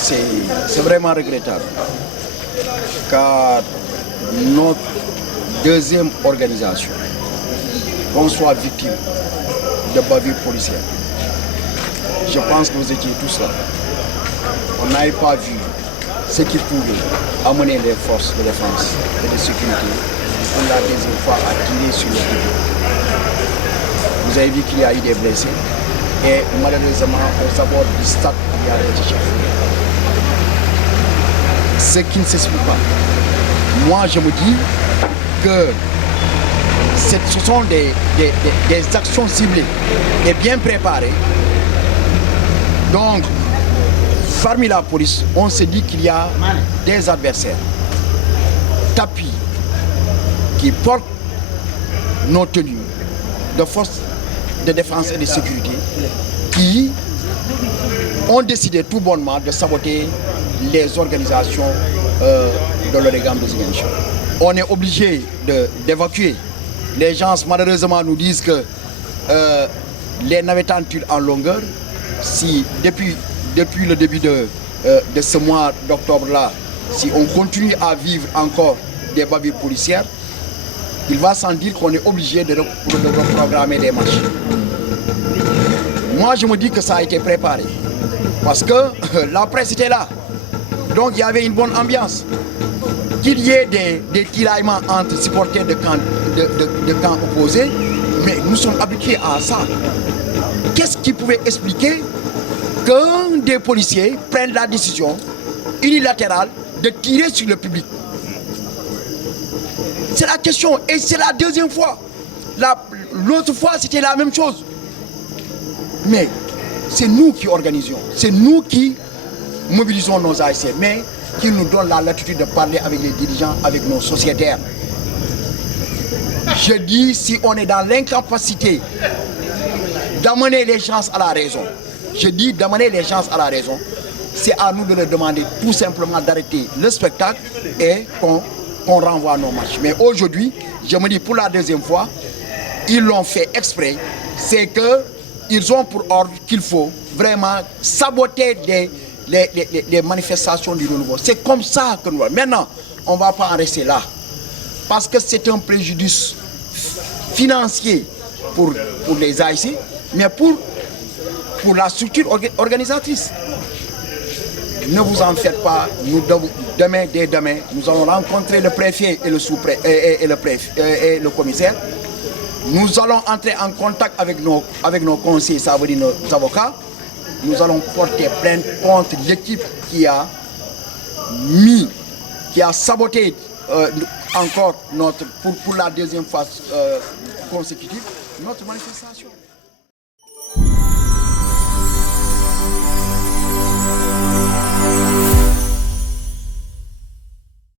c'est vraiment regrettable, car notre deuxième organisation, qu'on soit victime de bavures policières, je pense que vous étiez tous là. On n'avait pas vu ce qui pouvait amener les forces de défense et de sécurité pour la deuxième fois à tirer sur le public. Vous avez vu qu'il y a eu des blessés et malheureusement au sabord du stade il y a des échauffements. Ce qui ne s'explique pas. Moi je me dis que ce sont des actions ciblées et bien préparées. Donc, parmi la police, on se dit qu'il y a des adversaires tapis qui portent nos tenues de forces de défense et de sécurité qui ont décidé tout bonnement de saboter les organisations de l'ODEGAM de Ziguinchor. On est obligé d'évacuer. Les gens malheureusement nous disent que les navettes tuent en longueur. Si depuis le début de ce mois d'octobre-là, si on continue à vivre encore des bavures policières, il va sans dire qu'on est obligé de reprogrammer les matchs. Moi, je me dis que ça a été préparé, parce que la presse était là. Donc, il y avait une bonne ambiance. Qu'il y ait des tiraillements entre supporters de camps opposés, mais nous sommes habitués à ça. Qu'est-ce qui pouvait expliquer qu'un des policiers prenne la décision unilatérale de tirer sur le public? C'est la question, et c'est la deuxième fois. L'autre fois, c'était la même chose. Mais c'est nous qui organisons, c'est nous qui mobilisons nos ASC, mais qui nous donnent la latitude de parler avec les dirigeants, avec nos sociétaires. Je dis, si on est dans l'incapacité d'amener les gens à la raison, c'est à nous de leur demander tout simplement d'arrêter le spectacle et qu'on renvoie nos matchs. Mais aujourd'hui, je me dis pour la deuxième fois, ils l'ont fait exprès, c'est qu'ils ont pour ordre qu'il faut vraiment saboter les manifestations du renouveau. C'est comme ça que nous... Maintenant, on ne va pas en rester là, parce que c'est un préjudice financier pour les AIC, mais pour la structure organisatrice. Ne vous en faites pas, dès demain, nous allons rencontrer le préfet et le sous-préfet et le commissaire. Nous allons entrer en contact avec nos conseillers, ça veut dire nos avocats. Nous allons porter plainte contre l'équipe qui a saboté encore pour la deuxième phase consécutive notre manifestation.